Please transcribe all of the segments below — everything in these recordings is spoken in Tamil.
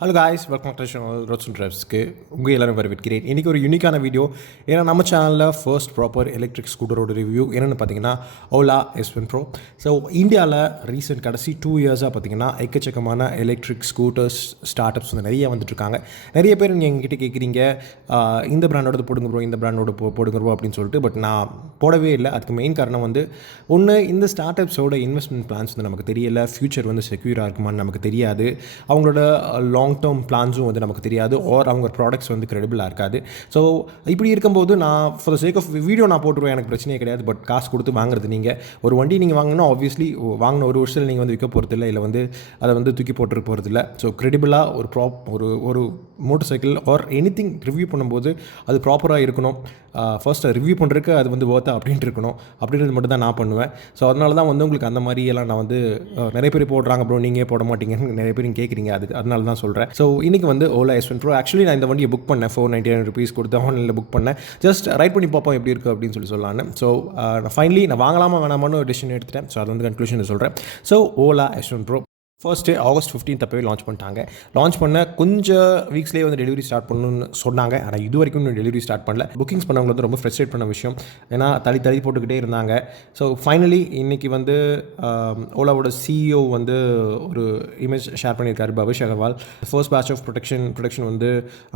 Hello guys, welcome to roads and டிரைவ்ஸ்க்கு உங்கள் எல்லோரும் வரவேற்கிறேன். இன்றைக்கி ஒரு யூனிக்கான வீடியோ. ஏன்னா நம்ம சேனலில் ஃபர்ஸ்ட் ப்ராப்பர் எலக்ட்ரிக் ஸ்கூட்டரோட ரிவ்யூ என்னென்னு பார்த்தீங்கன்னா ஓலா S1 Pro. ஸோ இந்தியாவில் ரீசெண்ட் கடைசி 2 இயர்ஸாக பார்த்தீங்கன்னா எக்கச்சக்கமான எலக்ட்ரிக் ஸ்கூட்டர்ஸ் ஸ்டார்ட் அப்ஸ் வந்து நிறைய வந்துட்டுருக்காங்க. நிறைய பேர் நீங்கள் எங்ககிட்ட கேட்குறீங்க இந்த பிராண்டோட போடுங்க ப்ரோ, இந்த பிராண்டோட போடுங்க ப்ரோ அப்படின்னு சொல்லிட்டு. பட் நான் போடவே இல்லை. அதுக்கு மெயின் காரணம் வந்து ஒன்று, இந்த ஸ்டார்ட் அப்ஸோட இன்வெஸ்ட்மெண்ட் பிளான்ஸ் வந்து நமக்கு தெரியலை. ஃப்யூச்சர் வந்து செக்யூராக இருக்குமான்னு நமக்கு தெரியாது. அவங்களோட லாங் டேர்ம் பிளான்ஸும் வந்து நமக்கு தெரியாது. ஆர் அவங்க ப்ராடக்ட்ஸ் வந்து கிரெடிபிளாக இருக்காது. ஸோ இப்படி இருக்கும்போது நான் for the sake of video நான் போட்டுருவேன், எனக்கு பிரச்சனையே கிடையாது. பட் காசு கொடுத்து வாங்குறது நீங்கள் ஒரு வண்டி நீங்கள் வாங்கினா ஆப்வியஸ்லி வாங்கின ஒரு வருஷத்தில் நீங்கள் வந்து விற்க போகிறதில்ல, இல்லை வந்து அதை வந்து தூக்கி போட்டு போகிறதில்ல. ஸோ கிரெடிபிளாக ஒரு motor cycle or anything review பண்ணும்போது அது ப்ராப்பராக இருக்கணும். ஃபர்ஸ்ட்டு ரிவ்யூ பண்ணுறதுக்கு அது வந்து ஒர்த்தா அப்படின்ட்டு இருக்கணும். அப்படின்றது மட்டும் தான் நான் பண்ணுவேன். ஸோ அதனால தான் வந்து உங்களுக்கு அந்த மாதிரியெல்லாம் நான் வந்து நிறைய பேர் போடுறாங்க ப்ரோ, நீங்கள் போட மாட்டீங்கன்னு நிறைய பேர் கேட்குறீங்க. அதனால தான் சொல்கிறேன். ஸோ இன்றைக்கி வந்து ஓலா S1 Pro. ஆக்சுவலி நான் இந்த வண்டியை புக் பண்ணேன், 499 rupees கொடுத்து ஆன்லைனில் புக் பண்ணேன். ஜஸ்ட் ரைட் பண்ணி பார்ப்போம் எப்படி இருக்குது அப்படின்னு சொல்லலான்னு. ஸோ நான் ஃபைனலி நான் வாங்கலாமா வேணாமான்னு ஒரு டிசிஷன் எடுத்துட்டேன். ஸோ அது வந்து கன்க்ளூஷன் சொல்கிறேன். So Ola S1 Pro first August 15th அப்போவே லான்ச் பண்ணிட்டாங்க. லான்ச் பண்ண கொஞ்சம் வீக்ஸ்லேயே வந்து டெலிவரி ஸ்டார்ட் பண்ணணும்னு சொன்னாங்க. ஆனால் இது வரைக்கும் இன்னும் டெலிவரி ஸ்டார்ட் பண்ணல. புக்கிங்ஸ் பண்ணவங்க வந்து ரொம்ப ஃப்ரஸ்ட்ரேட் பண்ண விஷயம். ஏன்னா தள்ளி போட்டுக்கிட்டே இருந்தாங்க. ஸோ ஃபைனலி இன்றைக்கி வந்து ஓலாவோட CEO வந்து ஒரு இமேஜ் ஷேர் பண்ணியிருக்காரு, Bhavish Aggarwal. First batch of production வந்து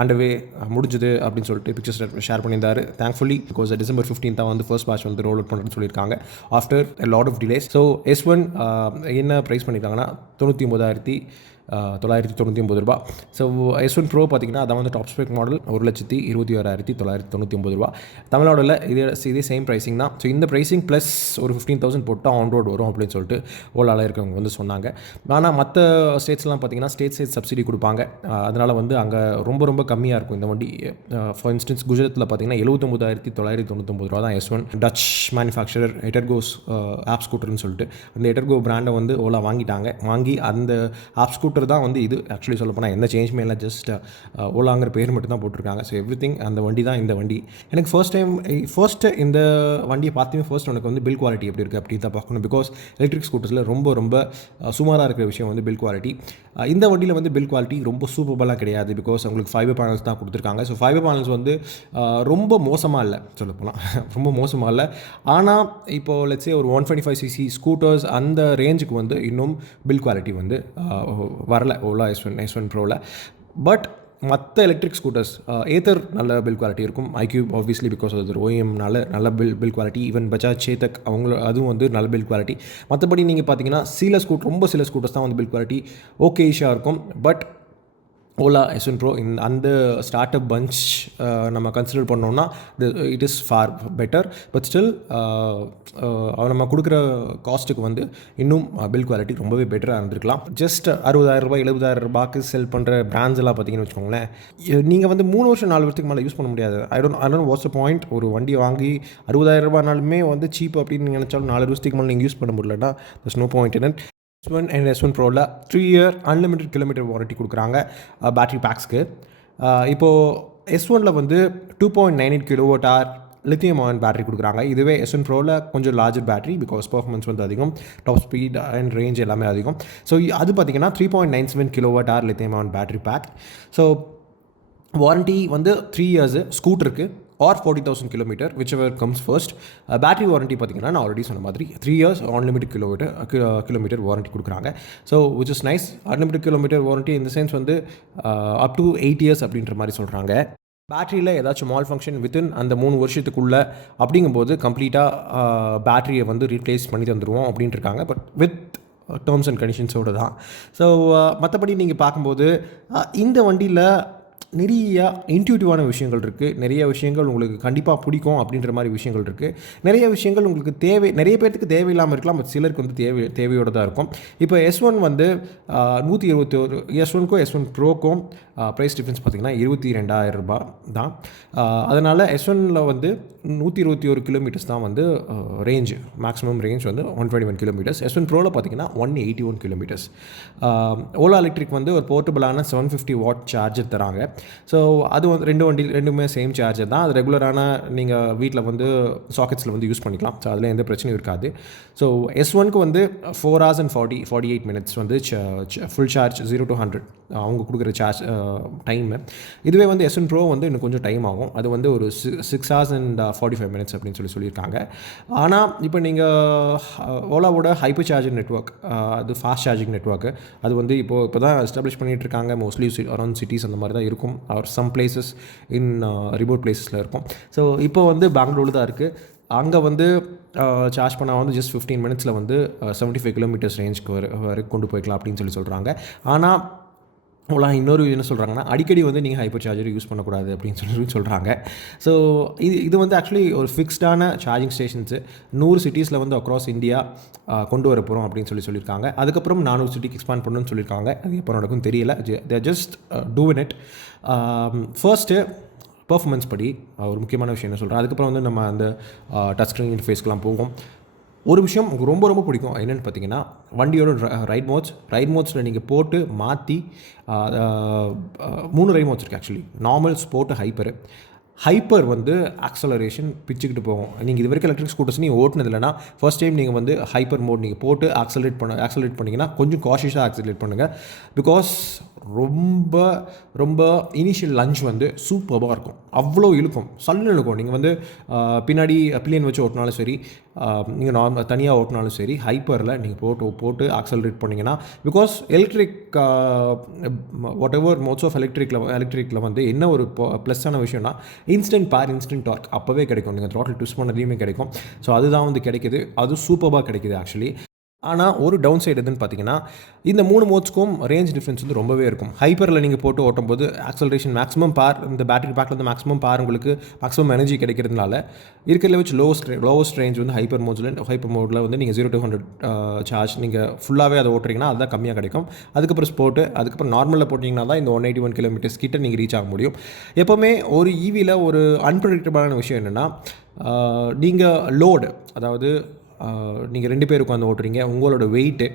அண்டர்வே முடிஞ்சுது அப்படின்னு சொல்லிட்டு பிக்சர்ஸ் ஷேர் பண்ணியிருந்தார். தேங்க்ஃபுல்லி பிகாஸ் December 15th தான் வந்து ஃபர்ஸ்ட் பேட்ச் வந்து ரோல் அவுட் பண்ணுறதுன்னு சொல்லியிருக்காங்க after a lot of delays. ஸோ S1 என்ன ப்ரைஸ் பண்ணியிருக்காங்கன்னா 99,999 ரூபா. ஸோ S1 Pro பார்த்திங்கன்னா அதான் வந்து டாப் ஸ்பெக் மாடல், 1,26,999 ரூபா. தமிழ்நாடுல இதே சேம் ப்ரைஸிங் தான். ஸோ இந்த ப்ரைஸிங் ப்ளஸ் ஒரு 15,000 போட்டால் ஆன் ரோடு வரும் அப்படின்னு சொல்லிட்டு ஓலாவில் இருக்கவங்க வந்து சொன்னாங்க. ஆனால் மற்ற ஸ்டேட்ஸ்லாம் பார்த்திங்கன்னா ஸ்டேட் சப்சிடி கொடுப்பாங்க. அதனால் வந்து அங்கே ரொம்ப கம்மியாக இருக்கும் இந்த வண்டி. ஃபார் இன்ஸ்டன்ஸ் குஜராத்தில் பார்த்திங்கன்னா 79,999 ரூபா தான் S1. டச் மேனுஃபேக்சரர் எட்டர்கோஸ் ஆப் ஸ்கூட்டர்னு சொல்லிட்டு அந்த எட்டர்கோ பிராண்டை வந்து ஓலா வாங்கி அந்த ஆப் ஸ்கூட்டர் தான் வந்து இது. ஆக்சுவலி சொல்ல போனால் எந்த சேஞ்சுமே இல்லை, ஜஸ்ட் ஓலாங்கிற பேர் மட்டும் தான் போட்டிருக்காங்க. ஸோ எவ்ரிதிங் அந்த வண்டி தான் இந்த வண்டி. எனக்கு ஃபர்ஸ்ட் இந்த வண்டியை பார்த்துமே ஃபர்ஸ்ட் எனக்கு வந்து பில் குவாலிட்டி எப்படி இருக்குது அப்படின்னு தான் பார்க்கணும். பிகாஸ் எலக்ட்ரிக் ஸ்கூட்டர்ஸில் ரொம்ப சுமாராக இருக்கிற விஷயம் வந்து பில் குவாலிட்டி. இந்த வண்டியில் வந்து பில் குவாலிட்டி ரொம்ப சூப்பர்பெல்லாம் கிடையாது. பிகாஸ் உங்களுக்கு ஃபைபர் பேனல்ஸ் தான் கொடுத்துருக்காங்க. ஸோ ஃபைபர் பேனல்ஸ் வந்து ரொம்ப மோசமாக இல்லை, சொல்லப்போனால் ரொம்ப மோசமாக இல்லை. ஆனால் இப்போது லெட்ஸே ஒரு 125cc ஸ்கூட்டர்ஸ் அந்த ரேஞ்சுக்கு வந்து இன்னும் பில் குவாலிட்டி வந்து வரல ஓலா S1 Proவில். பட் மற்ற எலக்ட்ரிக் ஸ்கூட்டர்ஸ் ஏத்தர் நல்ல பில் குவாலிட்டி இருக்கும். iQube ஆப்வியஸ்லி பிகாஸ் அது OEMனால நல்ல bill quality. Even Bajaj Chetak அதுவும் வந்து நல்ல பில் குவாலிட்டி. மற்றபடி நீங்கள் பார்த்தீங்கன்னா சில ஸ்கூட்டர்ஸ் தான் வந்து பில் குவாலிட்டி ஓகேஷாக இருக்கும். பட் ஓலா S1 Pro அந்த ஸ்டார்ட் அப் பஞ்ச் நம்ம கன்சிடர் பண்ணோம்னா it is for better. But still நம்ம கொடுக்குற காஸ்ட்டுக்கு வந்து இன்னும் பில் குவாலிட்டி ரொம்பவே பெட்டராக இருந்திருக்கலாம். ஜஸ்ட் 60,000 ரூபாய் 70,000 ரூபாய்க்கு செல் பண்ணுற பிராண்ட்ஸ் எல்லாம் பார்த்தீங்கன்னு வச்சுக்கோங்களேன், நீங்கள் வந்து 3 வருஷம் 4 வருஷத்துக்கு மேலே யூஸ் பண்ண முடியாது. I don't what's the point. ஒரு வண்டி வாங்கி 60,000 ரூபாய்னாலுமே வந்து சீப் அப்படின்னு நினச்சாலும் 4 வருஷத்துக்கு மேலே நீங்கள் யூஸ் பண்ண முடியலன்னா there's no point in it. S1 and S1 Proவில் 3 year unlimited kilometre warranty கொடுக்குறாங்க பேட்டரி பேக்ஸ்க்கு. இப்போது S1ல் வந்து 2.98 kWh லித்தியம் அயன் பேட்டரி கொடுக்குறாங்க. இதுவே S1 Proவில் கொஞ்சம் லார்ஜர் பேட்டரி பிகாஸ் பர்ஃபார்மன்ஸ் வந்து அதிகம், டாப் ஸ்பீட் அண்ட் ரேஞ்ச் எல்லாமே அதிகம். ஸோ அது பார்த்திங்கன்னா 3.97 kWh lithium ion battery pack. So warranty வந்து 3 years ஸ்கூட்டருக்கு or 40,000 kilometer whichever comes first. Battery warranty பார்த்திங்கன்னா நான் ஆல்ரெடி சொன்ன மாதிரி 3 years அன்லிமிட்டட் கிலோமீட்டர் வாரண்ட்டி கொடுக்குறாங்க. So which is nice. Unlimited kilometre warranty இந்த சென்ஸ் வந்து அப் டு 8 years அப்படின்ற மாதிரி சொல்கிறாங்க. பேட்டரியில் ஏதாச்சும் மால் ஃபங்க்ஷன் வித்தின் அந்த 3 வருஷத்துக்குள்ளே அப்படிங்கும்போது கம்ப்ளீட்டாக பேட்டரியை வந்து ரீப்ளேஸ் பண்ணி தந்துடுவோம் அப்படின்ட்டு இருக்காங்க. பட் வித் டேர்ம்ஸ் அண்ட் கண்டிஷன்ஸோடு தான். ஸோ மற்றபடி நீங்கள் பார்க்கும்போது இந்த வண்டியில் நிறைய இன்ட்யூட்டிவான விஷயங்கள் இருக்குது. நிறைய விஷயங்கள் உங்களுக்கு கண்டிப்பாக பிடிக்கும் அப்படின்ற மாதிரி விஷயங்கள் இருக்குது. நிறைய விஷயங்கள் உங்களுக்கு நிறைய பேர்த்துக்கு தேவையில்லாமல் இருக்கலாம். பட் சிலருக்கு வந்து தேவையோடு தான் இருக்கும். இப்போ S1 வந்து 121 S1க்கும் S1 Proக்கும் ப்ரைஸ் டிஃப்ரென்ஸ் பார்த்திங்கன்னா 22,000 ரூபாய் தான். அதனால் S1ல் வந்து 121 கிலோமீட்டர்ஸ் தான் வந்து ரேஞ்சு, மேக்ஸிமம் ரேஞ்ச் வந்து 121 கிலோமீட்டர்ஸ். S1 ப்ரோவில் பார்த்தீங்கன்னா 181 கிலோமீட்டர்ஸ். ஓலா எலக்ட்ரிக் வந்து ஒரு போர்ட்டபிளான 750 வாட் சார்ஜர் தராங்க. ஸோ அது வந்து ரெண்டுமே சேம் சார்ஜர் தான். அது ரெகுலரான நீங்கள் வீட்டில் வந்து சாக்கெட்ஸில் வந்து யூஸ் பண்ணிக்கலாம். ஸோ அதில் எந்த பிரச்சனையும் இருக்காது. ஸோ S1க்கு வந்து 4 hours and 48 minutes வந்து ஃபுல் சார்ஜ் 0 to 100 அவங்க கொடுக்குற சார்ஜ் டைமு. இதுவே வந்து S1 ப்ரோ வந்து இன்னும் கொஞ்சம் டைம் ஆகும். அது வந்து ஒரு 6 hours and 45 minutes அப்படின்னு சொல்லியிருக்காங்க. ஆனால் இப்போ நீங்கள் ஓலாவோட ஹைப்பர் சார்ஜிங் நெட்ஒர்க், அது ஃபாஸ்ட் சார்ஜிங் நெட்ஒர்க்கு, அது வந்து இப்போ தான் எஸ்டாப்ளிஷ் பண்ணிகிட்டு இருக்காங்க. மோஸ்ட்லி அரௌண்ட் சிட்டிஸ் அந்த மாதிரி தான் இருக்கும். Or some places in remote பிளேஸஸில் இருக்கும். ஸோ இப்போ வந்து பெங்களூர் தான் இருக்குது. அங்கே வந்து சார்ஜ் பண்ணால் வந்து ஜஸ்ட் 15 minutesல வந்து 75 kilometers ரேஞ்சுக்கு வரைக்கும் கொண்டு போய்க்கலாம் அப்படின்னு சொல்கிறாங்க. ஆனால் ஓலா இன்னொரு என்ன சொல்கிறாங்கன்னா, அடிக்கடி வந்து நீங்கள் ஹைப்பர் சார்ஜர் யூஸ் பண்ணக்கூடாது அப்படின்னு சொல்கிறாங்க. ஸோ இது வந்து ஆக்சுவலி ஒரு ஃபிக்ஸ்டான சார்ஜிங் ஸ்டேஷன்ஸு 100 சிட்டிஸில் வந்து அக்ராஸ் இந்தியா கொண்டு வர போகிறோம் அப்படின்னு சொல்லியிருக்காங்க. அதுக்கப்புறம் 400 சிட்டிக்கு எக்ஸ்பாண்ட் பண்ணணும்னு சொல்லியிருக்காங்க. அது எப்போ நடக்கும்னு தெரியல. They're just doing it. First performance படி ஒரு முக்கியமான விஷயம் என்ன சொல்கிறேன். அதுக்கப்புறம் வந்து நம்ம அந்த டச் ஸ்க்ரீன் இன்டர்ஃபேஸ்க்கெலாம் போகும். ஒரு விஷயம் எனக்கு ரொம்ப ரொம்ப பிடிக்கும். என்னென்னு பார்த்தீங்கன்னா, வண்டியோட ரைட் மோட்ஸில் நீங்கள் போட்டு மாற்றி 3 ரைட் மோட்ஸ் இருக்குது ஆக்சுவலி. நார்மல், ஸ்போர்ட், ஹைப்பர் வந்து ஆக்சலரேஷன் பிச்சுக்கிட்டு போகும். நீங்கள் இது வரைக்கும் எலக்ட்ரிக் ஸ்கூட்டர்ஸ் நீங்கள் ஓட்டுனது இல்லைனா ஃபர்ஸ்ட் டைம் நீங்கள் வந்து ஹைப்பர் மோட் நீங்கள் போட்டு ஆக்சலரேட் பண்ணிங்கன்னா கொஞ்சம் காஷியஸாக ஆக்சலரேட் பண்ணுங்கள். பிகாஸ் ரொம்ப ரொம்ப இனிஷியல் லஞ்ச் வந்து சூப்பராக இருக்கும். அவ்வளோ இழுக்கும், சல்லுன்னு இழுக்கும். நீங்கள் வந்து பின்னாடி பில்லியன் வச்சு ஓட்டினாலும் சரி, நீங்கள் நார்மல் தனியாக ஓட்டினாலும் சரி, ஹைப்பரில் நீங்கள் போட்டு ஆக்சலரேட் பண்ணிங்கன்னா, because electric whatever modes of எலக்ட்ரிக்கில் வந்து என்ன ஒரு ப்ளஸ்ஸான விஷயம்னா, இன்ஸ்டன்ட் டார்க் அப்போவே கிடைக்கும். நீங்கள் த்ராட்டில் ட்விஸ்ட் பண்ணதையுமே கிடைக்கும். ஸோ அதுதான் வந்து கிடைக்குது. அது சூப்பராக கிடைக்குது ஆக்சுவலி. ஆனால் ஒரு டவுன் சைடு எதுன்னு பார்த்தீங்கன்னா, இந்த 3 மோட்ஸ்க்கும் ரேஞ்ச் டிஃப்ரென்ஸ் வந்து ரொம்பவே இருக்கும். ஹைப்பரில் நீங்கள் போட்டு ஓட்டும்போது ஆக்சலரேஷன் மேக்ஸிமம் பார், இந்த பேட்டரி பேக்கில் வந்து மேக்ஸிமம் பார் உங்களுக்கு மேக்ஸிமம் எனர்ஜி கிடைக்கிறதுனால இருக்கிறதுல வச்சு லோவஸ்ட் ரேஞ்ச் வந்து ஹைப்பர் மோடில் வந்து நீங்கள் 0 to 100 சார்ஜ் நீங்கள் ஃபுல்லாகவே அதை ஓட்டுறீங்கன்னா அதுதான் கம்மியாக கிடைக்கும். அதுக்கப்புறம் ஸ்போர்ட்டு, அதுக்கப்புறம் நார்மலில் போட்டிங்கன்னா தான் இந்த 181 kilometers கிட்ட நீங்கள் ரீச் ஆக முடியும். எப்போவுமே ஒரு ஈவியில் ஒரு அன்பிரடிக்டபிளான விஷயம் என்னென்னா, நீங்கள் லோடு, அதாவது நீங்கள் 2 பேர் உட்காந்து ஓட்டுறீங்க, உங்களோட வெயிட்டு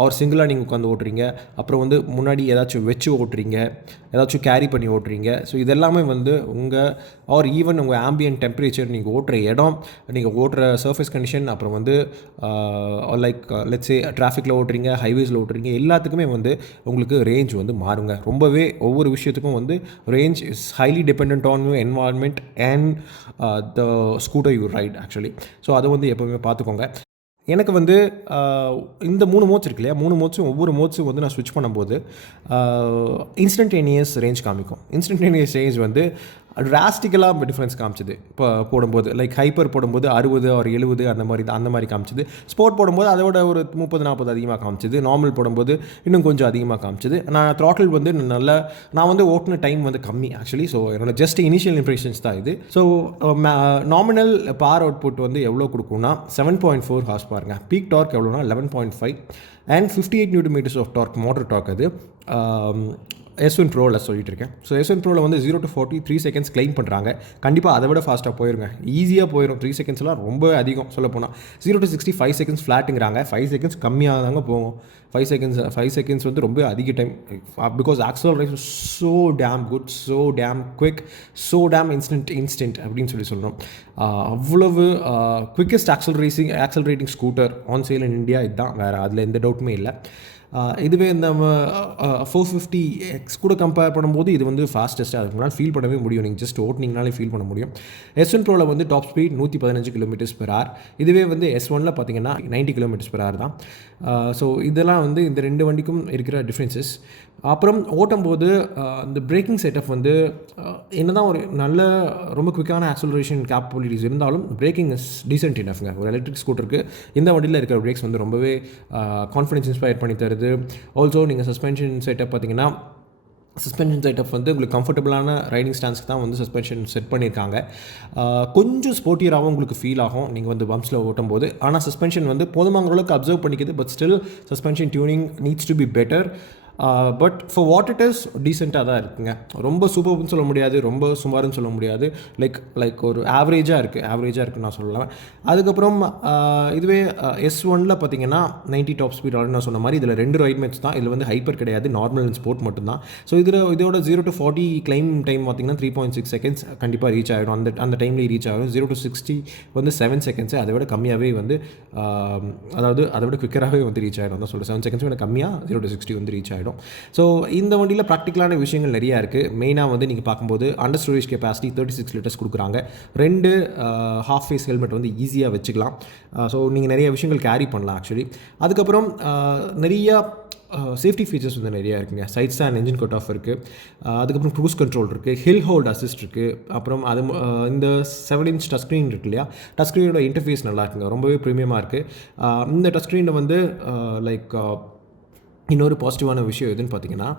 அவர் சிங்கிளாக நீங்கள் உட்காந்து ஓட்டுறீங்க, அப்புறம் வந்து முன்னாடி ஏதாச்சும் வச்சு ஓட்டுறீங்க, ஏதாச்சும் கேரி பண்ணி ஓட்டுறீங்க. ஸோ இதெல்லாமே வந்து உங்கள் ஈவன் உங்கள் ஆம்பியன்ட் டெம்பரேச்சர், நீங்கள் ஓட்டுற இடம், நீங்கள் ஓட்டுற சர்ஃபேஸ் கண்டிஷன், அப்புறம் வந்து லைக் லெட்ஸே டிராஃபிக்கில் ஓட்டுறீங்க, ஹைவேஸில் ஓட்டுறீங்க, எல்லாத்துக்குமே வந்து உங்களுக்கு ரேஞ்ச் வந்து மாறுங்க. ரொம்பவே ஒவ்வொரு விஷயத்துக்கும் வந்து range is highly depend on your environment and the scooter you ride actually. So அதை வந்து எப்போவுமே பார்த்துக்கோங்க. எனக்கு வந்து இந்த 3 மோட்ஸ் இருக்கு இல்லையா, 3 மோட்ஸும் ஒவ்வொரு மோட்ஸும் வந்து நான் ஸ்விட்ச் பண்ணும்போது இன்ஸ்டன்டேனியஸ் ரேஞ்ச் காமிக்கும். இன்ஸ்டன்டேனியஸ் ரேஞ்ச் வந்து டிராஸ்டிக்கலாக டிஃப்ரென்ஸ் காமிச்சிது. இப்போ போடும்போது லைக் ஹைப்பர் போடும்போது 60 or 70 அந்த மாதிரி காமிச்சிது. ஸ்போர்ட் போடும்போது அதோட ஒரு 30-40 அதிகமாக காமிச்சிது. நார்மல் போடும்போது இன்னும் கொஞ்சம் அதிகமாக காமிச்சிது. நான் த்ராட்டில் வந்து நான் வந்து ஓட்டின டைம் வந்து கம்மி ஆக்சுவலி. ஸோ என்னோட ஜஸ்ட் இனிஷியல் இம்ப்ரெஷன்ஸ் தான் இது. ஸோ நாமினல் பார் அவுட்புட் வந்து எவ்வளோ கொடுக்கும்னா 7.4 ஹார்ஸ் பாருங்க. பீக் டார்க் எவ்வளோனா 11.5 and 58 Nm of torque, motor torque. அது S1 ப்ரோவில் சொல்லிட்டு இருக்கேன். ஸோ S1 ப்ரோவில் வந்து 0 to 40 3 seconds கிளைம் பண்ணுறாங்க. கண்டிப்பாக அதை விட ஃபாஸ்ட்டாக போயிருங்க, ஈஸியாக போயிடும். 3 secondsலாம் ரொம்ப அதிகம் சொல்ல போனால். 0 to 60 5 seconds ஃப்ளாட்டுங்கிறாங்க. 5 seconds கம்மியாக தாங்க போகும். 5 seconds வந்து ரொம்ப அதிக time. Because acceleration so damn good, so damn quick, so damn instant அப்படின்னு சொல்கிறோம். அவ்வளவு quickest accelerating scooter on sale in India இதுதான், வேறு அதில் எந்த டவுட்டுமே இல்லை. இதுவே இந்த 450X கூட கம்பேர் பண்ணும்போது இது வந்து ஃபாஸ்டஸ்ட்டாக அதுக்கு முன்னாடி ஃபீல் பண்ணவே முடியும். நீங்கள் ஜஸ்ட் ஓட்டினீங்கனாலே ஃபீல் பண்ண முடியும். S1 ப்ரோவில் வந்து டாப் ஸ்பீட் 115 km/h. இதுவே வந்து S1ல் பார்த்தீங்கன்னா 90 km/h தான். ஸோ இதெல்லாம் வந்து இந்த 2 வண்டிக்கும் இருக்கிற டிஃப்ரென்சஸ். அப்புறம் ஓட்டும்போது இந்த பிரேக்கிங் செட்டப் வந்து என்ன தான் ஒரு நல்ல ரொம்ப குவிக்கான ஆக்சலரேஷன் கேப்பபிலிட்டிஸ் இருந்தாலும் பிரேக்கிங் இஸ் டீசென்ட் இனஃப்ங்க. ஒரு எலக்ட்ரிக் ஸ்கூட்டருக்கு இந்த வண்டியில் இருக்கிற பிரேக்ஸ் வந்து ரொம்பவே கான்ஃபிடன்ஸ் இன்ஸ்பயர் பண்ணி தருது. ஆல்சோ நீங்கள் சஸ்பென்ஷன் செட்டப் பார்த்தீங்கன்னா, சஸ்பென்ஷன் செட்டப் வந்து உங்களுக்கு கம்ஃபர்டபுளான ரைடிங் ஸ்டான்ஸ்க்கு தான் வந்து சஸ்பென்ஷன் செட் பண்ணியிருக்காங்க. கொஞ்சம் ஸ்போர்ட்டியராகவும் உங்களுக்கு ஃபீல் ஆகும் நீங்கள் வந்து பம்ப்ஸில் ஓட்டும் போது. ஆனால் சஸ்பென்ஷன் வந்து போதுமான அளவுக்கு அப்சர்வ் பண்ணிக்குது. But still suspension tuning needs to be better. But for what it is டீசெண்டாக தான் இருக்குங்க. ரொம்ப சூப்பர்னு சொல்ல முடியாது, ரொம்ப சுமாருன்னு சொல்ல முடியாது. லைக் ஒரு ஆவரேஜாக இருக்குன்னு நான் சொல்லலாம். அதுக்கப்புறம் இதுவே S1 பார்த்தீங்கன்னா 90 டாப் ஸ்பீட் ஆல்ரெடி நான் சொன்ன மாதிரி இதில் 2 ரைட் மேட்ச் தான். இதில் வந்து ஹைப்பர் கிடையாது, நார்மல் அண்ட் ஸ்போர்ட் மட்டும்தான். ஸோ இதோட 0 to 40 கிளைம் டைம் பார்த்தீங்கன்னா 3.6 செகண்ட்ஸ் கண்டிப்பாக ரீச் ஆகிடும். அந்த டைம்லேயே ரீச் ஆகிடும். 0 to 60 வந்து 7 செகண்ட்ஸு, அதை விட கம்மியாகவே வந்து அதாவது அதை விட குவிக்கராகவே வந்து ரீச் ஆகிடும். தான் சொல்கிறேன், 7 செகண்ட்ஸ் விட கம்மியாக 0 to 60 வந்து ரீச் ஆகிடும். ஸோ இந்த வண்டியில் ப்ராக்டிக்கலான விஷயங்கள் நிறையா இருக்குது. மெயினாக வந்து நீங்கள் பார்க்கும்போது அண்டர் ஸ்டோரேஜ் கெப்பாசிட்டி 36 லிட்டர்ஸ் கொடுக்குறாங்க. 2 ஹாஃப் ஃபேஸ் ஹெல்மெட் வந்து ஈஸியாக வச்சுக்கலாம். ஸோ நீங்கள் நிறைய விஷயங்கள் கேரி பண்ணலாம் ஆக்சுவலி. அதுக்கப்புறம் நிறையா சேஃப்டி ஃபீச்சர்ஸ் வந்து நிறையா இருக்குங்க. Side stand engine cut off இருக்குது. அதுக்கப்புறம் க்ரூஸ் கண்ட்ரோல் இருக்குது, ஹில் ஹோல்ட் அசிஸ்ட் இருக்குது. அப்புறம் அது இந்த 7 inch டச் ஸ்க்ரீன் இருக்கு இல்லையா, டச் ஸ்க்ரீனோட இன்டர்ஃபேஸ் நல்லா இருக்குங்க, ரொம்பவே ப்ரீமியமாக இருக்குது. இந்த டச் ஸ்க்ரீனில் வந்து இன்னொரு பாசிட்டிவான விஷயம் எதுன்னு பார்த்தீங்கன்னா,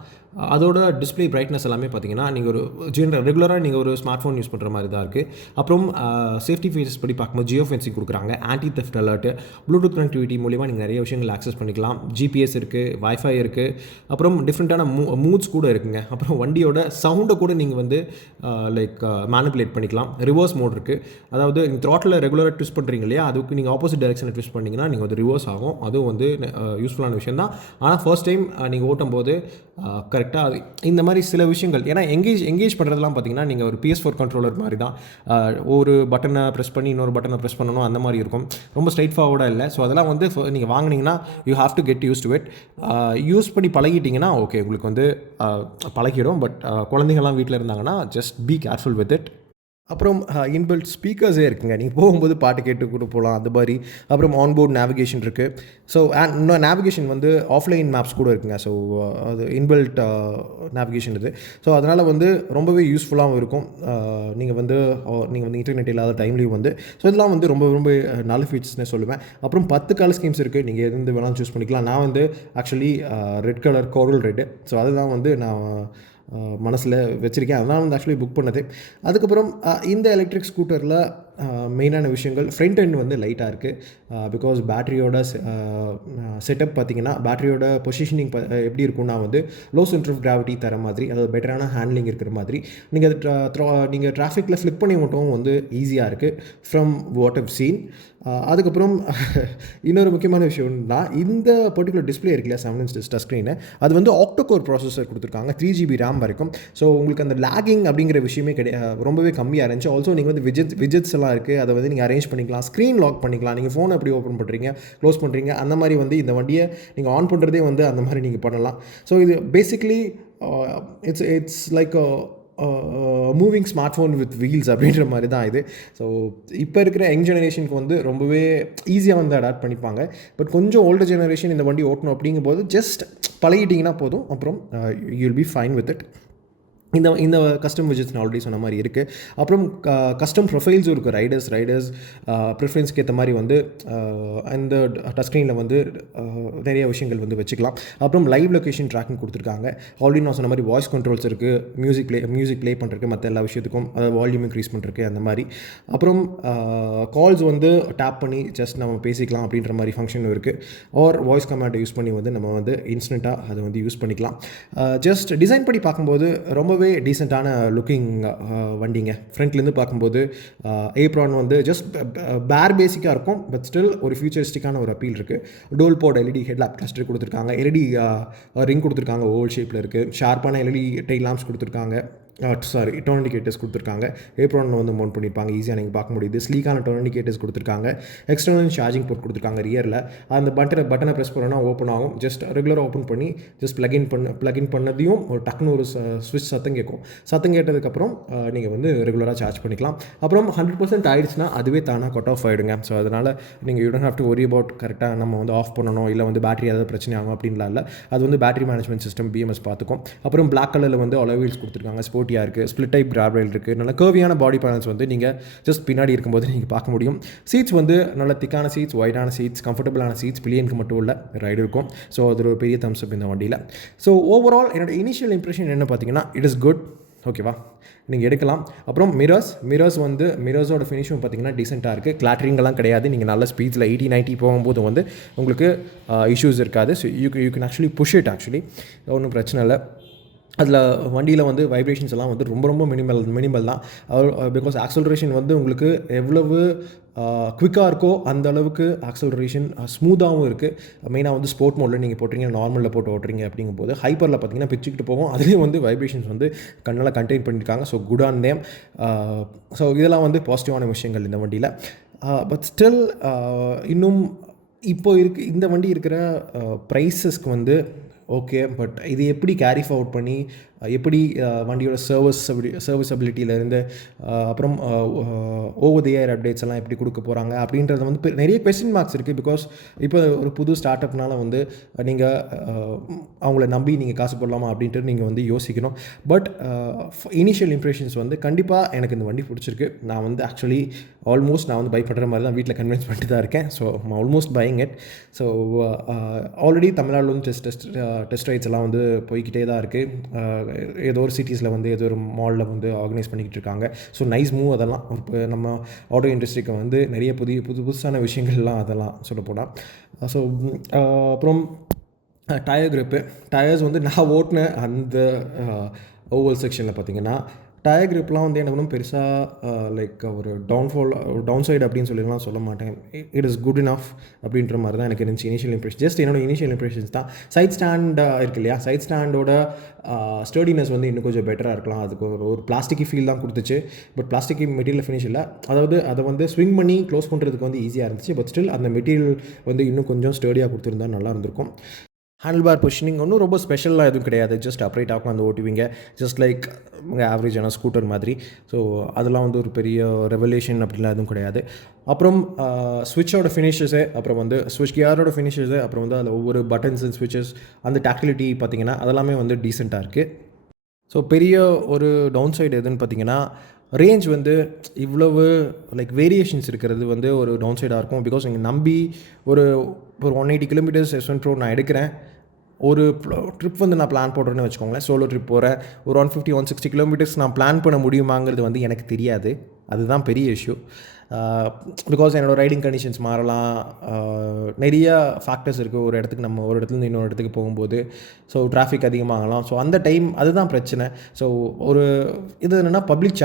அதோட டிஸ்பிளே பிரைட்னஸ் எல்லாமே பார்த்தீங்கன்னா நீங்கள் ஒரு ரெகுலராக நீங்கள் ஒரு ஸ்மார்ட் ஃபோன் யூஸ் பண்ணுற மாதிரி தான் இருக்குது. அப்புறம் சேஃப்டி ஃபீச்சர்ஸ் படி பார்க்கும்போது ஜியோ ஃபென்சிங் கொடுக்குறாங்க, anti theft alert, Bluetooth connectivity மூலிமா நீங்கள் நிறைய விஷயங்கள் ஆக்சஸ் பண்ணிக்கலாம். ஜிபிஎஸ் இருக்குது, வைஃபை இருக்குது, அப்புறம் டிஃப்ரெண்ட்டான மூட்ஸ் கூட இருக்குங்க. அப்புறம் வண்டியோட சவுண்டை கூட நீங்கள் வந்து மேனிப்புலேட் பண்ணிக்கலாம். ரிவர்ஸ் மோட் இருக்குது, அதாவது நீங்கள் த்ராட்டில் ரெகுலராக ட்விஸ்ட் பண்ணுறீங்க இல்லையா, அதுக்கு நீங்கள் ஆப்போசிட் டைரெக்ஷனில் ட்விஸ்ட் பண்ணிங்கன்னா நீங்கள் வந்து ரிவர்ஸ் ஆகும். அதுவும் வந்து யூஸ்ஃபுல்லான விஷயம் தான். ஆனால் ஃபர்ஸ்ட் டைம் நீங்கள் ஓட்டும் போது கரெக்டாக இந்த மாதிரி சில விஷயங்கள், ஏன்னா எங்கேஜ் பண்ணுறதுலாம் பார்த்தீங்கன்னா நீங்கள் ஒரு PS4 கண்ட்ரோலர் மாதிரி தான். ஒரு பட்டனை ப்ரெஸ் பண்ணி இன்னொரு பட்டனை ப்ரெஸ் பண்ணணும், அந்த மாதிரி இருக்கும். ரொம்ப ஸ்ட்ரைட் ஃபார்வர்டாக இல்லை. ஸோ அதெல்லாம் வந்து நீங்கள் வாங்கினீங்கன்னா you have to get used to it. Use பண்ணி பழகிட்டிங்கன்னா ஓகே, உங்களுக்கு வந்து பழகிடும். பட் குழந்தைங்கள்லாம் வீட்டில் இருந்தாங்கன்னா just be careful with it. அப்புறம் இன்பில்ட் ஸ்பீக்கர்ஸே இருக்குங்க, நீங்கள் போகும்போது பாட்டு கேட்டு கூட போகலாம் அந்த மாதிரி. அப்புறம் ஆன்போர்ட் நேவிகேஷன் இருக்குது. ஸோ இன்னும் நேவிகேஷன் வந்து ஆஃப்லைன் மேப்ஸ் கூட இருக்குங்க. ஸோ அது இன்பில்ட் நேவிகேஷன் இது. ஸோ அதனால் வந்து ரொம்பவே யூஸ்ஃபுல்லாகவும் இருக்கும். நீங்கள் வந்து இன்டர்நெட் இல்லாத டைம்லேயும் வந்து ஸோ இதெல்லாம் வந்து ரொம்ப ரொம்ப நல்ல ஃபீச்சர்ஸ்னே சொல்லுவேன். அப்புறம் 10 கலர் ஸ்கீம்ஸ் இருக்குது, நீங்கள் எது வேணாலும் சூஸ் பண்ணிக்கலாம். நான் வந்து ஆக்சுவலி ரெட் கலர், கோரல் ரெட்டு, ஸோ அதுதான் வந்து நான் மனசில் வச்சுருக்கேன். அதனால் வந்து ஆக்சுவலி புக் பண்ணது. அதுக்கப்புறம் இந்த எலக்ட்ரிக் ஸ்கூட்டரில் மெயினான விஷயங்கள், ஃப்ரண்ட் எண்ட் வந்து லைட்டாக இருக்குது. பிகாஸ் பேட்டரியோட செட்டப் பார்த்திங்கன்னா, பேட்டரியோட பொசிஷனிங் எப்படி இருக்குன்னா வந்து லோ சென்டர் ஆஃப் கிராவிட்டி தர மாதிரி, அதாவது பெட்டரான ஹேண்ட்லிங் இருக்கிற மாதிரி. நீங்கள் டிராஃபிக்கில் ஃப்ளிப் பண்ணி மட்டும் வந்து ஈஸியாக இருக்குது ஃப்ரம் வாட் ஹவ் சீன். அதுக்கப்புறம் இன்னொரு முக்கியமான விஷயம்னா, இந்த பர்டிகுலர் டிஸ்பிளே இருக்குல்ல 7 inch டச் ஸ்க்ரீனு, அது வந்து ஆக்டோகோர் ப்ராசஸர் கொடுத்துருக்காங்க, 3 GB RAM வரைக்கும். ஸோ உங்களுக்கு அந்த லேகிங் அப்படிங்கிற விஷயமே ரொம்பவே கம்மியாக இருந்துச்சு. ஆல்சோ நீங்கள் வந்து விஜெட்ஸ் எல்லாம் இருக்குது, அதை வந்து நீங்கள் அரேஞ்ச் பண்ணிக்கலாம், ஸ்க்ரீன் லாக் பண்ணிக்கலாம். நீங்கள் ஃபோனை எப்படி ஓப்பன் பண்ணுறீங்க, க்ளோஸ் பண்ணுறீங்க, அந்த மாதிரி வந்து இந்த வண்டியை நீங்கள் ஆன் பண்ணுறதே வந்து அந்த மாதிரி நீங்கள் பண்ணலாம். ஸோ இது basically it's like moving smart phone with wheels அப்படின்ற மாதிரி தான் இது. ஸோ இப்போ இருக்கிற யங் ஜெனரேஷனுக்கு வந்து ரொம்பவே ஈஸியாக வந்து அடாப்ட் பண்ணிப்பாங்க. பட் கொஞ்சம் ஓல்டர் ஜெனரேஷன் இந்த வண்டி ஓட்டணும் அப்படிங்கும்போது ஜஸ்ட் பழகிட்டிங்கன்னா போதும், அப்புறம் you'll be fine with it. இந்த கஸ்டம் விஜெட்ஸ் நான் ஆல்ரெடி சொன்ன மாதிரி இருக்குது. அப்புறம் கஸ்டம் ப்ரொஃபைல்ஸும் இருக்குது. ரைடர்ஸ் ப்ரிஃபரன்ஸ்க்கு ஏற்ற மாதிரி வந்து இந்த டச் ஸ்க்ரீனில் வந்து நிறைய விஷயங்கள் வந்து வச்சுக்கலாம். அப்புறம் லைவ் லொக்கேஷன் ட்ராக்கிங் கொடுத்துருக்காங்க. ஆல்ரெடி நான் சொன்ன மாதிரி வாய்ஸ் கண்ட்ரோல்ஸ் இருக்குது, மியூசிக் ப்ளே பண்ணுறதுக்கு, மற்ற எல்லா விஷயத்துக்கும், அதாவது வால்யூம் இன்க்ரீஸ் பண்ணுறதுக்கு அந்த மாதிரி. அப்புறம் கால்ஸ் வந்து டேப் பண்ணி ஜஸ்ட் நம்ம பேசிக்கலாம் அப்படின்ற மாதிரி ஃபங்க்ஷனும் இருக்குது. ஆர் வாய்ஸ் கமாண்டை யூஸ் பண்ணி வந்து நம்ம வந்து இன்ஸ்டண்ட்டாக அதை வந்து யூஸ் பண்ணிக்கலாம். ஜஸ்ட் டிசைன் படி பார்க்கும்போது ரொம்பவே டீசெண்டான லுக்கிங் வண்டிங்க. ஃப்ரண்ட்லேருந்து பார்க்கும்போது ஏப்ரான் வந்து ஜஸ்ட் பேசிக்காக இருக்கும், பட் ஸ்டில் ஒரு ஃபியூச்சரிஸ்டிக்கான ஒரு அப்பீல் இருக்குது. Dual pod LED headlamp cluster கொடுத்துருக்காங்க, எல்இடி ரிங் கொடுத்துருக்காங்க, ஓவல் ஷேப்பில் இருக்குது. ஷார்ப்பான எல்இடி டெயில் லாம்ப்ஸ் கொடுத்துருக்காங்க. டர்ன் இண்டிகேட்டர்ஸ் கொடுத்துருக்காங்க. ஏப்ரானில் வந்து மவுண்ட் பண்ணியிருப்பாங்க, ஈஸியாக நீங்கள் பார்க்க முடியுது. ஸ்லீக்கான டர்ன் இண்டிகேட்டர்ஸ் கொடுத்துருக்காங்க. எக்ஸ்டர்னல் சார்ஜிங் போர்ட் கொடுத்துருக்காங்க ரியரில். அந்த பட்டனை ப்ரெஸ் பண்ணால் ஓப்பன் ஆகும். ஜஸ்ட் ரெகுலராக ஓப்பன் பண்ணி ஜஸ்ட் ப்ளக்இன் பண்ணதையும் ஒரு டக்குன்னு ஒரு ஸ்விட்ச் சத்தம் கேட்கும். சத்தம் கேட்டதுக்கப்புறம் நீங்கள் வந்து ரெகுலராக சார்ஜ் பண்ணிக்கலாம். அப்புறம் 100% ஆகிடுச்சுன்னா அதுவே தானாக கட் ஆஃப் ஆகிடுங்க. ஸோ அதனால் நீங்கள் you don't have to worry about கரெக்டாக நம்ம வந்து ஆஃப் பண்ணணும், இல்லை வந்து பேட்டரி ஏதாவது பிரச்சனை ஆகும் அப்படின்லாம் இல்லை. அது வந்து பேட்டரி மேனேஜ்மெண்ட் சிஸ்டம் BMS பார்த்துக்கும். அப்புறம் பிளாக் கலரில் வந்து அலாய் வீல்ஸ் கொடுத்துருக்காங்க, ஸ்போர்ட்டியாக இருக்குது. ஸ்ப்ளிட் டைப் கிராப் ரயில் இருக்குது. நல்ல கர்வியான பாடி பேனல்ஸ் வந்து நீங்கள் ஜஸ்ட் பின்னாடி இருக்கும்போது நீங்கள் பார்க்க முடியும். சீட்ஸ் வந்து நல்ல திக்கான சீட்ஸ், வைடான சீட்ஸ், கம்ஃபர்டபுளான சீட்ஸ், பில்லியனுக்கு மட்டும் உள்ள ரைடு இருக்கும். ஸோ அது ஒரு பெரிய தம்ஸ் அப் இந்த வண்டியில். ஸோ ஓவரால் என்னோட இனிஷியல் இம்ப்ரெஷன் என்ன பார்த்தீங்கன்னா, இட் இஸ் குட். ஓகேவா, நீங்கள் எடுக்கலாம். அப்புறம் மிரர்ஸோட ஃபினிஷும் பார்த்தீங்கன்னா டீசெண்டாக இருக்குது. கிளாட்டரிங்கெல்லாம் கிடையாது. நீங்கள் நல்ல ஸ்பீட்ஸில் 80-90 போகும்போது வந்து உங்களுக்கு இஷ்யூஸ் இருக்காது. So you can actually push it. Actually ஒன்றும் பிரச்சனை இல்லை. அதில் வண்டியில் வந்து வைப்ரேஷன்ஸ் எல்லாம் வந்து ரொம்ப மினிமல் தான். பிகாஸ் ஆக்சலரேஷன் வந்து உங்களுக்கு எவ்வளவு குவிக்காக இருக்கோ அந்த அளவுக்கு ஆக்சலரேஷன் ஸ்மூத்தாகவும் இருக்குது. மெயினாக வந்து ஸ்போர்ட் மோடில் நீங்கள் போட்டுறீங்க, நார்மலில் போட்டு ஓட்டுறீங்க அப்படிங்கும்போது ஹைப்பரில் பார்த்தீங்கன்னா பிச்சுக்கிட்டு போகும். அதுலேயும் வந்து வைப்ரேஷன்ஸ் வந்து கண்ணால் கண்டெயின் பண்ணியிருக்காங்க. So good on name. So இதெல்லாம் வந்து பாசிட்டிவான விஷயங்கள் இந்த வண்டியில். பட் ஸ்டில் இன்னும் இப்போ இந்த வண்டி இருக்கிற ப்ரைஸஸ்க்கு வந்து ஓகே, பட் இது எப்படி கேரி ஃபார்வர்ட் பண்ணி எப்படி வண்டியோட சர்வீசபிலிட்டியிலேருந்து அப்புறம் ஓவர் தி ஏர் அப்டேட்ஸ் எல்லாம் எப்படி கொடுக்க போகிறாங்க அப்படின்றத வந்து நிறைய கொஸ்டின் மார்க்ஸ் இருக்குது. பிகாஸ் இப்போ ஒரு புது ஸ்டார்ட் அப்னால வந்து நீங்கள் அவங்கள நம்பி நீங்கள் காசு போடலாமா அப்படின்ட்டு நீங்கள் வந்து யோசிக்கணும். பட் இனிஷியல் இம்ப்ரெஷன்ஸ் வந்து கண்டிப்பாக எனக்கு இந்த வண்டி பிடிச்சிருக்கு. நான் வந்து ஆக்சுவலி ஆல்மோஸ்ட் நான் வந்து பை பண்ணுற மாதிரி தான் வீட்டில் கன்வின்ஸ் பண்ணிட்டு தான் இருக்கேன். So almost buying it. So already தமிழ்நாட்டில் வந்து டெஸ்ட் ரைட்ஸ் எல்லாம் வந்து போய்கிட்டே தான் இருக்குது. ஏதோ ஒரு சிட்டிஸில் வந்து ஏதோ ஒரு மாலில் வந்து ஆர்கனைஸ் பண்ணிக்கிட்டு இருக்காங்க. ஸோ நைஸ் மூவ் அதெல்லாம். நம்ம ஆட்டோ இண்டஸ்ட்ரிக்கு வந்து நிறைய புதுசான விஷயங்கள்லாம் அதெல்லாம் சொல்ல போனால். ஸோ அப்புறம் டயர்ஸ் வந்து நான் ஓட்டினேன் அந்த ஓவல் செக்ஷனில் பார்த்தீங்கன்னா டயர் கிரிப்லாம் வந்து எனக்கு ஒன்றும் பெருசாக லைக் ஒரு டவுன் சைடு அப்படின்னு சொல்லிலாம் சொல்ல மாட்டேன். இட் இஸ் குட் இனஃப் அப்படின்ற மாதிரி தான் எனக்கு இருந்துச்சு இனிஷியல் இம்ப்ரெஷன். ஜஸ்ட் என்னோட இனிஷியல் இம்ப்ரெஷன்ஸ் தான். சைட் ஸ்டாண்ட் இருக்கு இல்லையா, சைட் ஸ்டாண்டோட ஸ்டர்டினஸ் வந்து இன்னும் கொஞ்சம் பெட்டராக இருக்கலாம். அதுக்கு ஒரு பிளாஸ்டிக்கி ஃபீல் தான் கொடுத்துச்சு. பட் பிளாஸ்டிக்கி மெட்டீரியல் ஃபினிஷ் இல்லை. அதாவது அதை வந்து ஸ்விங் பண்ணி க்ளோஸ் பண்ணுறதுக்கு வந்து ஈஸியாக இருந்துச்சு. பட் ஸ்டில் அந்த மெட்டீரியல் வந்து இன்னும் கொஞ்சம் ஸ்டர்டியாக கொடுத்துருந்தா நல்லா இருந்திருக்கும். ஹேண்டில் பார் பொசிஷனிங் ஒன்றும் ரொம்ப ஸ்பெஷலாக எதுவும் கிடையாது. ஜஸ்ட் அப்ரைட் ஆகும் அந்த ஓட்டுவீங்க. ஜஸ்ட் லைக் ஆவரேஜான ஸ்கூட்டர் மாதிரி. ஸோ அதெல்லாம் வந்து ஒரு பெரிய ரெவல்யூஷன் அப்படிலாம் எதுவும் கிடையாது. அப்புறம் ஸ்விட்சோட ஃபினிஷஸு, அப்புறம் வந்து ஸ்விட்ச் கியரோட ஃபினிஷஸு, அப்புறம் வந்து அதில் ஒவ்வொரு பட்டன்ஸ் அண்ட் ஸ்விட்சஸ் அந்த டாக்டிலிட்டி பார்த்திங்கன்னா அதெல்லாமே வந்து டீசெண்டாக இருக்குது. ஸோ பெரிய ஒரு டவுன் சைடு எதுன்னு பார்த்திங்கன்னா ரேஞ்ச் வந்து இவ்வளவு லைக் வேரியேஷன்ஸ் இருக்கிறது வந்து ஒரு டவுன் சைடாக இருக்கும். பிகாஸ் இங்கே நம்பி ஒரு 180 கிலோமீட்டர்ஸ் S1 Pro நான் எடுக்கிறேன். ஒரு ட்ரிப் வந்து நான் பிளான் போடுறேன்னு வச்சுக்கோங்களேன், சோலோ ட்ரிப் போகிறேன். ஒரு 150-160 கிலோமீட்டர்ஸ் நான் பிளான் பண்ண முடியுமாங்கிறது வந்து எனக்கு தெரியாது. அதுதான் பெரிய இஷ்யூ. பிகாஸ் என்னோடய ரைடிங் கண்டிஷன்ஸ் மாறலாம். நிறைய ஃபேக்டர்ஸ் இருக்குது. ஒரு இடத்துக்கு நம்ம ஒரு இடத்துலேருந்து இன்னொரு இடத்துக்கு போகும்போது ஸோ டிராஃபிக் அதிகமாகலாம். ஸோ அந்த டைம் அதுதான் பிரச்சனை. ஸோ ஒரு இது என்னென்னா பப்ளிக்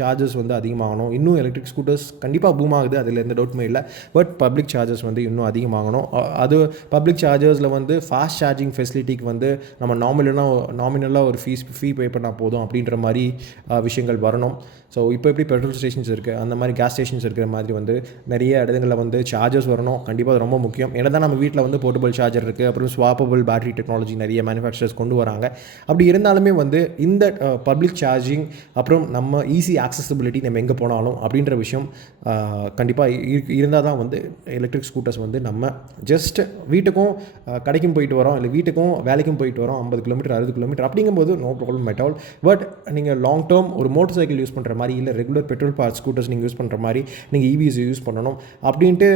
சார்ஜஸ் வந்து அதிகமாகணும். இன்னும் எலக்ட்ரிக் ஸ்கூட்டர்ஸ் கண்டிப்பாக பூம் ஆகுது, அதில் எந்த டவுட்டுமே இல்லை. பட் பப்ளிக் சார்ஜஸ் வந்து இன்னும் அதிகமாகணும். அது பப்ளிக் சார்ஜர்ஸில் வந்து ஃபாஸ்ட் சார்ஜிங் ஃபெசிலிட்டிக்கு வந்து நம்ம நாமினலாக ஒரு ஃபீ பே பண்ணால் போதும் அப்படின்ற மாதிரி விஷயங்கள் வரணும். ஸோ இப்போ எப்படி பெட்ரோல் ஸ்டேஷன்ஸ் இருக்குது அந்த மாதிரி கேஸ் ஸ்டேஷன்ஸ் இருக்கிற மாதிரி வந்து நிறைய இடங்களில் வந்து சார்ஜர்ஸ் வரணும். கண்டிப்பாக அது ரொம்ப முக்கியம். ஏன்னா தான் நம்ம வீட்டில் வந்து போர்ட்டபிள் சார்ஜர் இருக்குது, அப்புறம் ஸ்வாப்பபிள் பேட்டரி டெக்னாலஜி நிறைய மேனுஃபேக்சரர்ஸ் கொண்டு வராங்க. அப்படி இருந்தாலுமே வந்து இந்த பப்ளிக் சார்ஜிங் அப்புறம் நம்ம ஈஸி ஆக்சசிபிலிட்டி நம்ம எங்கே போனாலும் அப்படின்ற விஷயம் கண்டிப்பாக இருந்தால் தான் வந்து எலக்ட்ரிக் ஸ்கூட்டர்ஸ் வந்து நம்ம ஜஸ்ட் வீட்டுக்கும் கடைக்கும் போயிட்டு வரோம், இல்லை வீட்டுக்கும் வேலைக்கும் போயிட்டு வரோம் 50 கிலோமீட்டர் 60 கிலோமீட்டர் அப்படிங்கும்போது no problem at all. But நீங்கள் லாங் டேர்ம் ஒரு மோட்டர் சைக்கிள் யூஸ் பண்ணுற மாதிரி, இல்லை ரெகுலர் பெட்ரோல் பார்ட் ஸ்கூட்டர்ஸ் நீங்கள் யூஸ் பண்ணுற மாதிரி நீங்கள் EVs யூஸ் பண்ணணும் அப்படின்ட்டு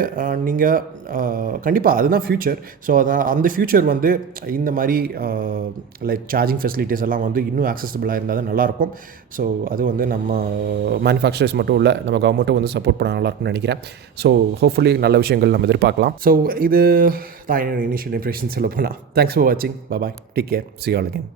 நீங்கள் கண்டிப்பாக அதுதான் ஃப்யூச்சர். ஸோ அந்த ஃப்யூச்சர் வந்து இந்த மாதிரி லைக் சார்ஜிங் ஃபெசிலிட்டிஸ் எல்லாம் வந்து இன்னும் ஆக்சசிபிளாக இருந்தால் தான் நல்லாயிருக்கும். ஸோ அது வந்து நம்ம மேனுஃபேக்சரர்ஸ் மட்டும் இல்லை, நம்ம கவர்மெண்ட்டும் வந்து சப்போர்ட் பண்ண நல்லாயிருக்கும்னு நினைக்கிறேன். ஸோ ஹோப்ஃபுல்லி நல்ல விஷயங்கள் நம்ம எதிர்பார்க்கலாம். ஸோ இது தான் என்னோட இனிஷியல் இம்ப்ரெஷன் சொல்ல போனால். தேங்க்ஸ் ஃபார் வாட்சிங். Bye, take care, see you all again.